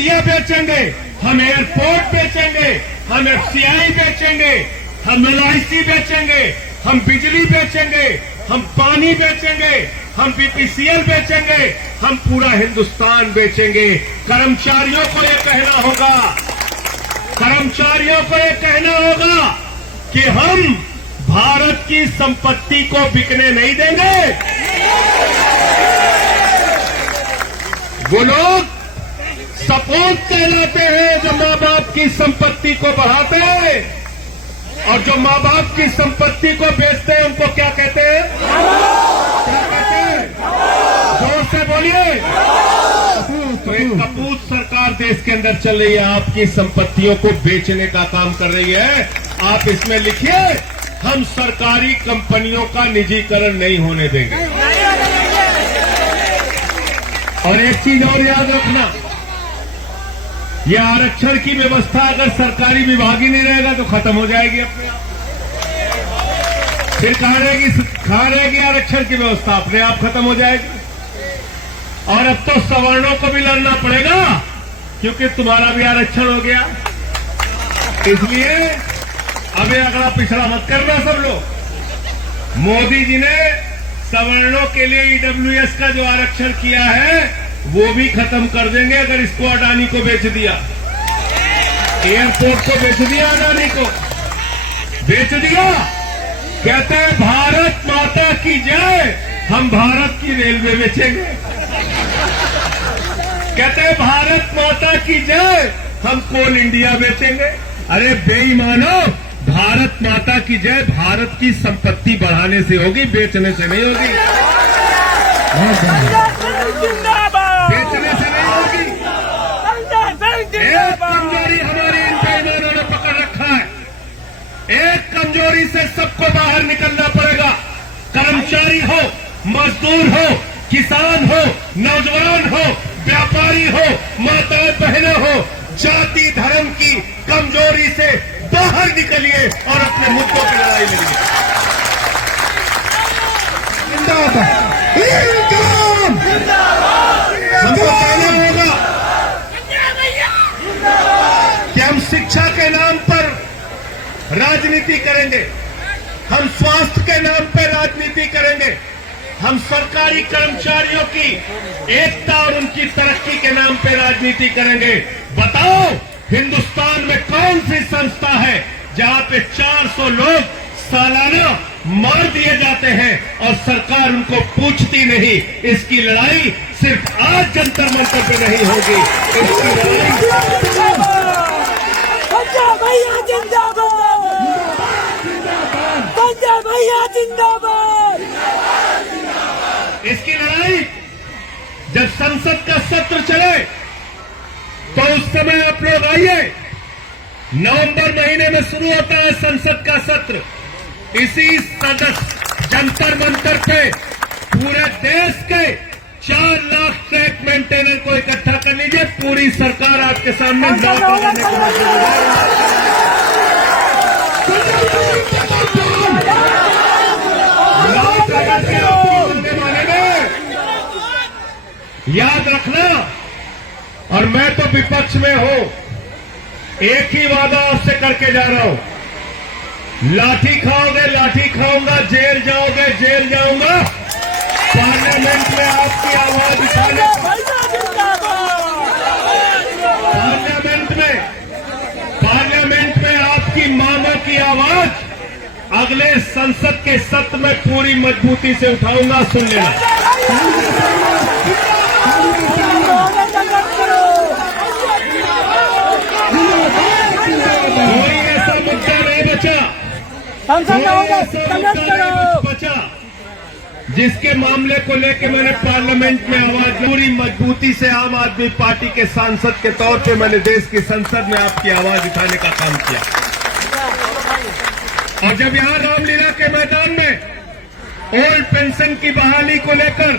India बेचेंगे, हम airport बेचेंगे, हम एफसीआई बेचेंगे, हम एलआईसी बेचेंगे, हम बिजली बेचेंगे, हम पानी बेचेंगे, हम बीपीसीएल बेचेंगे, हम पूरा हिंदुस्तान बेचेंगे। कर्मचारियों को ये कहना होगा, कर्मचारियों को ये कहना होगा कि हम भारत की संपत्ति को बिकने नहीं देंगे। वो लोग सपोर्ट कहलाते हैं जो माँ बाप की संपत्ति को बढ़ाते हैं, और जो माँ बाप की संपत्ति को बेचते हैं उनको क्या कहते हैं? क्या कहते हैं? जोर से बोलिए। तो एक कपूत सरकार देश के अंदर चल रही है, आपकी संपत्तियों को बेचने का काम कर रही है। आप इसमें लिखिए, हम सरकारी कंपनियों का निजीकरण नहीं होने देंगे। और एक चीज और याद रखना, यह आरक्षण की व्यवस्था अगर सरकारी विभाग ही नहीं रहेगा तो खत्म हो जाएगी अपने आप। फिर कहाँ रहेगी आरक्षण की व्यवस्था? अपने आप खत्म हो जाएगी। और अब तो सवर्णों को भी लड़ना पड़ेगा, क्योंकि तुम्हारा भी आरक्षण हो गया। इसलिए अभी अगला पिछड़ा मत करना सब लोग। मोदी जी ने सवर्णों के लिए ईडब्ल्यूएस का जो आरक्षण किया है वो भी खत्म कर देंगे अगर इसको अडानी को बेच दिया। एयरपोर्ट को बेच दिया, अडानी को बेच दिया। कहते हैं भारत माता की जय, हम भारत की रेलवे बेचेंगे। कहते हैं भारत माता की जय, हम कोल इंडिया बेचेंगे। अरे बेईमानो, भारत माता की जय भारत की संपत्ति बढ़ाने से होगी, बेचने से नहीं होगी। बेचने से नहीं होगी। एक कमजोरी हमारी इन बेईमानों ने पकड़ रखा है। एक कमजोरी से सबको बाहर निकलना पड़ेगा। कर्मचारी हो, मजदूर हो, किसान हो, नौजवान हो, व्यापारी हो, माताएं बहनें हो, जाति धर्म की कमजोरी से बाहर निकलिए और अपने मुद्दों की लड़ाई लड़िए। हमको कहना होगा कि हम शिक्षा के नाम पर राजनीति करेंगे, हम स्वास्थ्य के नाम पर राजनीति करेंगे, हम सरकारी कर्मचारियों की एकता और उनकी तरक्की के नाम पर राजनीति करेंगे। बताओ, हिंदुस्तान में कौन सी संस्था है जहां पे 400 लोग सालाना मार दिए जाते हैं और सरकार उनको पूछती नहीं? इसकी लड़ाई सिर्फ आज जंतर मंतर पे नहीं होगी, इसकी लड़ाई पंजाब भैया जिंदाबाद, पंजाब भैया जिंदाबाद। इसकी लड़ाई जब संसद का सत्र चले तो उस समय आप लोग आइए। नवंबर महीने में शुरू होता है संसद का सत्र। इसी सदस्य जंतर मंतर पे पूरे देश के 4 लाख ट्रैक मेंटेनर को इकट्ठा कर लीजिए। पूरी सरकार आपके सामने लाख याद रखना। और मैं तो विपक्ष में हूं, एक ही वादा आपसे करके जा रहा हूं, लाठी खाओगे लाठी खाऊंगा, जेल जाओगे जेल जाऊंगा। पार्लियामेंट में आपकी आवाज उठाने, पार्लियामेंट में आपकी मांगों की आवाज अगले संसद के सत्र में पूरी मजबूती से उठाऊंगा। सुन लेना, कोई ऐसा मुद्दा नहीं बचा जिसके मामले को लेकर मैंने पार्लियामेंट में आवाज, पूरी मजबूती से आम आदमी पार्टी के सांसद के तौर पे मैंने देश की संसद में आपकी आवाज उठाने का काम किया। और जब यहां रामलीला के मैदान में ओल्ड पेंशन की बहाली को लेकर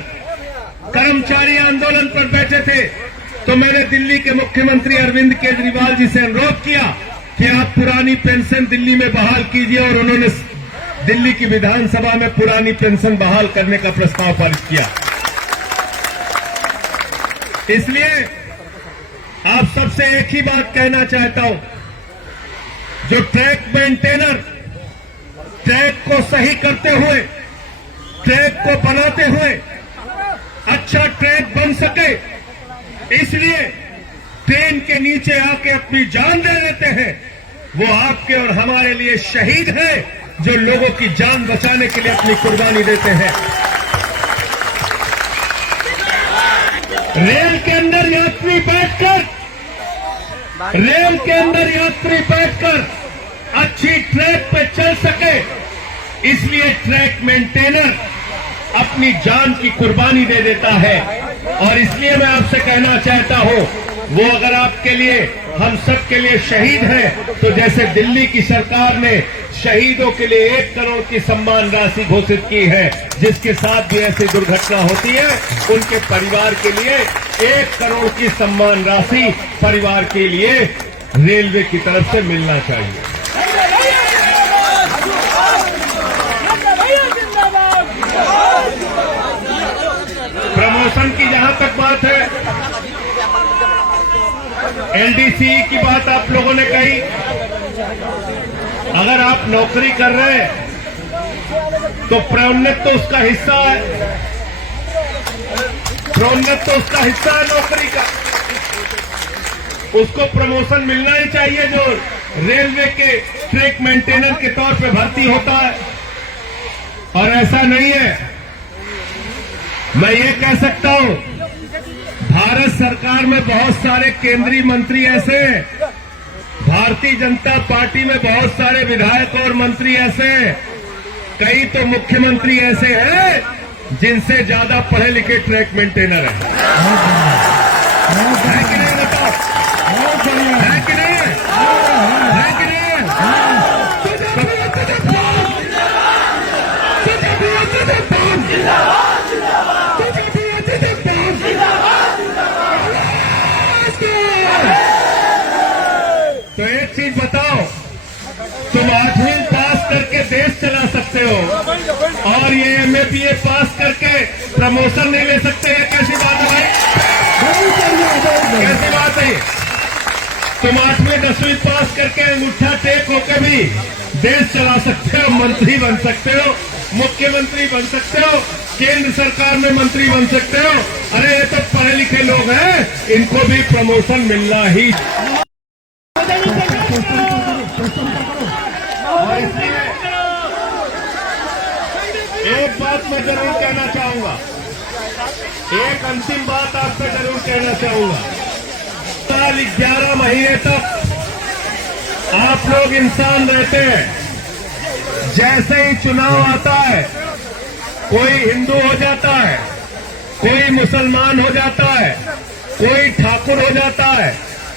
कर्मचारी आंदोलन पर बैठे थे तो मैंने दिल्ली के मुख्यमंत्री अरविंद केजरीवाल जी से अनुरोध किया कि आप पुरानी पेंशन दिल्ली में बहाल कीजिए, और उन्होंने दिल्ली की विधानसभा में पुरानी पेंशन बहाल करने का प्रस्ताव पारित किया। इसलिए आप सबसे एक ही बात कहना चाहता हूं, जो ट्रैक मेंटेनर ट्रैक को सही करते हुए, ट्रैक को बनाते हुए अच्छा ट्रैक बन सके, इसलिए ट्रेन के नीचे आके अपनी जान दे देते हैं, वो आपके और हमारे लिए शहीद हैं, जो लोगों की जान बचाने के लिए अपनी कुर्बानी देते हैं। रेल के अंदर यात्री बैठकर अच्छी ट्रैक पे चल सके, इसलिए ट्रैक मेंटेनर अपनी जान की कुर्बानी दे देता है। और इसलिए मैं आपसे कहना चाहता हूं, वो अगर आपके लिए, हम सब के लिए शहीद हैं, तो जैसे दिल्ली की सरकार ने शहीदों के लिए 1 करोड़ की सम्मान राशि घोषित की है, जिसके साथ भी ऐसी दुर्घटना होती है, उनके परिवार के लिए 1 करोड़ की सम्मान राशि परिवार के लिए रेलवे की तरफ से मिलना चाहिए। प्रमोशन की जहां तक बात है, एलडीसी की बात आप लोगों ने कही, अगर आप नौकरी कर रहे हैं तो प्रोन्नत तो उसका हिस्सा है, प्रोन्नत तो उसका हिस्सा है नौकरी का, उसको प्रमोशन मिलना ही चाहिए जो रेलवे के ट्रैक मेंटेनर के तौर पे भर्ती होता है। और ऐसा नहीं है, मैं ये कह सकता हूं, भारत सरकार में बहुत सारे केंद्रीय मंत्री ऐसे हैं, भारतीय जनता पार्टी में बहुत सारे विधायक और मंत्री ऐसे हैं, कई तो मुख्यमंत्री ऐसे हैं जिनसे ज्यादा पढ़े लिखे ट्रैक मेंटेनर हैं। है कि नहीं बताओ? है कि नहीं? है कि नहीं? तो एक चीज बताओ, तुम 8वीं पास करके देश चला सकते हो और ये एमए बीए पास करके प्रमोशन नहीं ले सकते हैं? कैसी बात है भाई? कैसी बात है? तुम 8वीं 10वीं पास करके अंगूठा टेक होकर भी देश चला सकते हो, मंत्री बन सकते हो, मुख्यमंत्री बन सकते हो, केंद्र सरकार में मंत्री बन सकते हो। अरे ये तो पढ़े लिखे लोग हैं, इनको भी प्रमोशन मिलना ही। और इसलिए एक बात मैं जरूर कहना चाहूंगा, एक अंतिम बात आपसे जरूर कहना चाहूंगा, साल 11 महीने तक आप लोग इंसान रहते हैं, जैसे ही चुनाव आता है कोई हिंदू हो जाता है, कोई मुसलमान हो जाता है, कोई ठाकुर हो जाता है,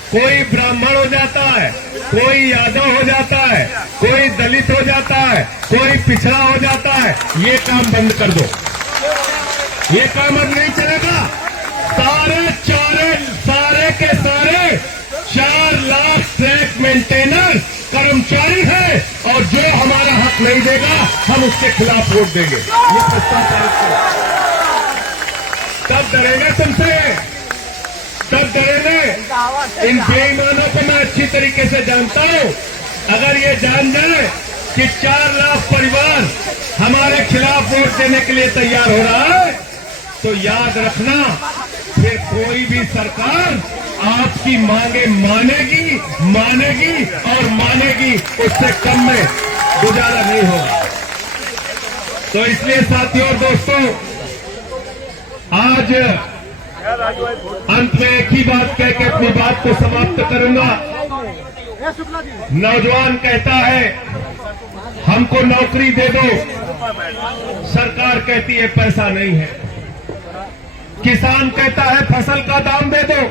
कोई ब्राह्मण हो जाता है, कोई यादव हो जाता है, कोई दलित हो जाता है, कोई पिछड़ा हो जाता है। ये काम बंद कर दो, ये काम अब नहीं चलेगा। सारे के सारे 4 लाख ट्रैक मेंटेनर कर्मचारी है, और जो हमारा हक नहीं देगा हम उसके खिलाफ वोट देंगे। ये प्रस्ताव पारित करो, तब डरेंगे तुमसे, तब डरेंगे। इन बेईमानों को मैं अच्छी तरीके से जानता हूं, अगर ये जान जाए कि 4 लाख परिवार हमारे खिलाफ वोट देने के लिए तैयार हो रहा है, तो याद रखना, फिर कोई भी सरकार आपकी मांगे मानेगी और मानेगी, उससे कम में गुजारा नहीं होगा। तो इसलिए साथियों और दोस्तों, आज अंत में एक ही बात कह के अपनी बात को समाप्त करूंगा। नौजवान कहता है हमको नौकरी दे दो, सरकार कहती है पैसा नहीं है। किसान कहता है फसल का दाम दे दो,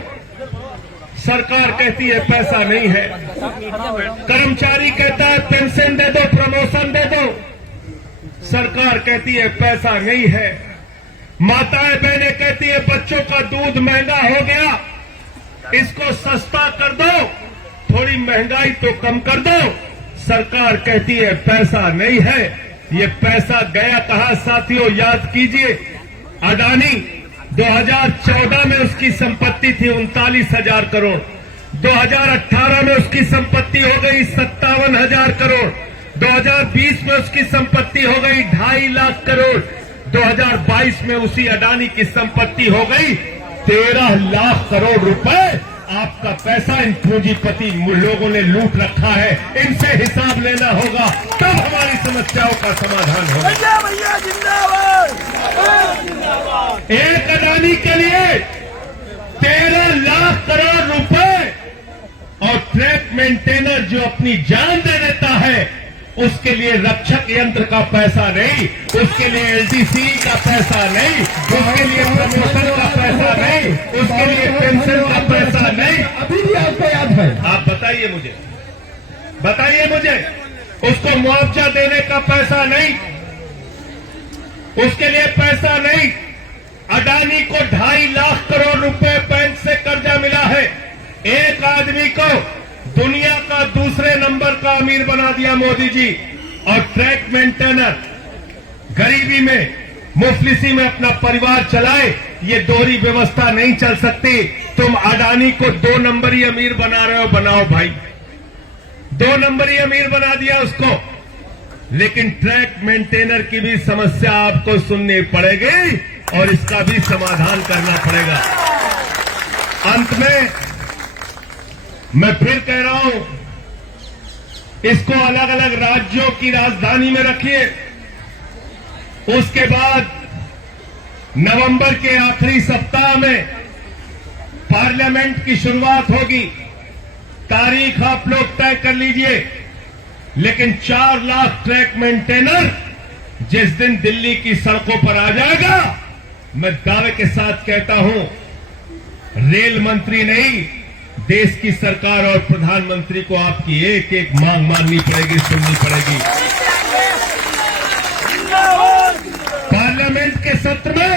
सरकार कहती है पैसा नहीं है। कर्मचारी कहता है पेंशन दे दो, प्रमोशन दे दो, सरकार कहती है पैसा नहीं है। माताएं बहनें कहती है बच्चों का दूध महंगा हो गया, इसको सस्ता कर दो, थोड़ी महंगाई तो कम कर दो, सरकार कहती है पैसा नहीं है। ये पैसा गया कहां साथियों? याद कीजिए, अडानी 2014 में उसकी संपत्ति थी 39,000 करोड़, 2018 में उसकी संपत्ति हो गई 57,000 करोड़, 2020 में उसकी संपत्ति हो गई 2.5 लाख करोड़, 2022 में उसी अडानी की संपत्ति हो गई 13 लाख करोड़ रुपए। आपका पैसा इन पूंजीपति लोगों ने लूट रखा है, इनसे हिसाब लेना होगा, तब हमारी समस्याओं का समाधान होगा। भैया जिंदाबाद। एक अडानी के लिए 13 लाख करोड़ रुपए और ट्रैक मेंटेनर जो अपनी जान दे देता है, उसके लिए रक्षक यंत्र का पैसा नहीं, उसके लिए एलडीसी का पैसा नहीं, उसके लिए प्रमोशन का पैसा नहीं, उसके लिए पेंशन का पैसा नहीं। अभी भी आपको याद है? आप बताइए मुझे, उसको मुआवजा देने का पैसा नहीं, उसके लिए पैसा नहीं। अडानी को 2.5 लाख करोड़ रुपए बैंक से कर्जा मिला है। एक आदमी को दुनिया का दूसरे नंबर का अमीर बना दिया मोदी जी। और ट्रैक मेंटेनर गरीबी में, मुफलिसी में अपना परिवार चलाए, ये दोहरी व्यवस्था नहीं चल सकती। तुम अडानी को 2 नंबरी अमीर बना रहे हो, बनाओ भाई, 2 नंबरी अमीर बना दिया उसको। लेकिन ट्रैक मेंटेनर की भी समस्या आपको सुननी पड़ेगी और इसका भी समाधान करना पड़ेगा। अंत में मैं फिर कह रहा हूं, इसको अलग अलग राज्यों की राजधानी में रखिए। उसके बाद नवंबर के आखिरी सप्ताह में पार्लियामेंट की शुरुआत होगी। तारीख आप लोग तय कर लीजिए। लेकिन 4 लाख ट्रैक मेंटेनर जिस दिन दिल्ली की सड़कों पर आ जाएगा, मैं दावे के साथ कहता हूं, रेल मंत्री नहीं, देश की सरकार और प्रधानमंत्री को आपकी एक एक मांग माननी पड़ेगी, सुननी पड़ेगी। पार्लियामेंट के सत्र में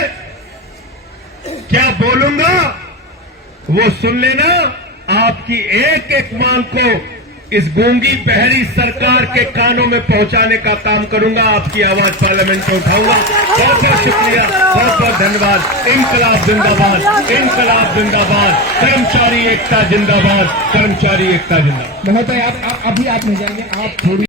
क्या बोलूंगा वो सुन लेना। आपकी एक एक मांग को इस गूंगी बहरी सरकार के कानों में पहुंचाने का काम करूंगा। आपकी आवाज पार्लियामेंट में उठाऊंगा। बहुत बहुत शुक्रिया, बहुत बहुत धन्यवाद। इनकलाब जिंदाबाद, इनकलाब जिंदाबाद, कर्मचारी एकता जिंदाबाद, कर्मचारी एकता जिंदाबाद। महोदय आप अभी आप नहीं जाएंगे, आप थोड़ी